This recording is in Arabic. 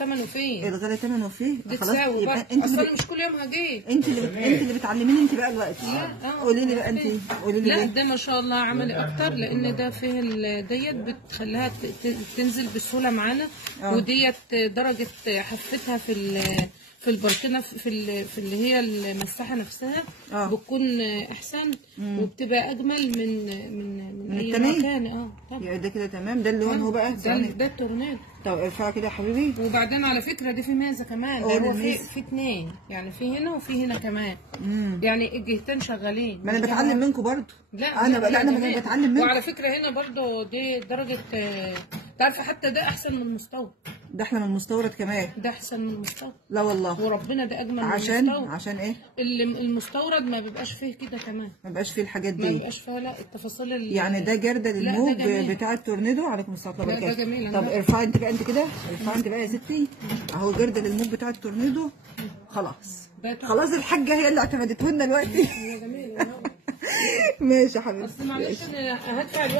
ثمنه فين؟ الغلا ثمنه فيه. خلاص يبقى انت اصلا مش كل يوم هجيب. انت اللي بتعلميني انت بقى دلوقتي. لا قولي لي بقى انت، قولي لي. لا ده ما شاء الله عملي اكتر، لان ده فيه ديت بتخليها تنزل بسهوله معانا. وديت درجه حفتها في البركنه في اللي هي المساحه نفسها بتكون احسن وبتبقى اجمل من اي مكان. طبعا ده كده تمام. ده اللي هو بقى ده التورنيدو. طب ارفعها كده يا حبيبي. وبعدين على فكره دي في ميزه كمان، ده هو في اتنين، يعني في هنا وفي هنا كمان. يعني الجهتين شغالين. ما انا بتعلم منكم برضه. لا انا بتعلم منكم. وعلى فكره هنا برضه دي درجه، تعرفي حتى ده احسن من المستورد. ده احنا من المستورد كمان. ده احسن من المستورد. لا والله. وربنا ده اجمل من المستورد. عشان ايه؟ المستورد ما بيبقاش فيه كده كمان. ما بيبقاش فيه الحاجات دي. ما بيبقاش فيها لا التفاصيل يعني ده جرده للموج بتاع التورنيدو. عليكم السلام ورحمه الله وبركاته. ده جميل. طب ارفعي انت بقى، انت كده ارفعي انت بقى يا ستي. اهو جرده للموج بتاع التورنيدو. خلاص الحاجه هي اللي اعتمدته لنا دلوقتي. جميل. ماشي يا حبيبتي. بس معلش انا هدفع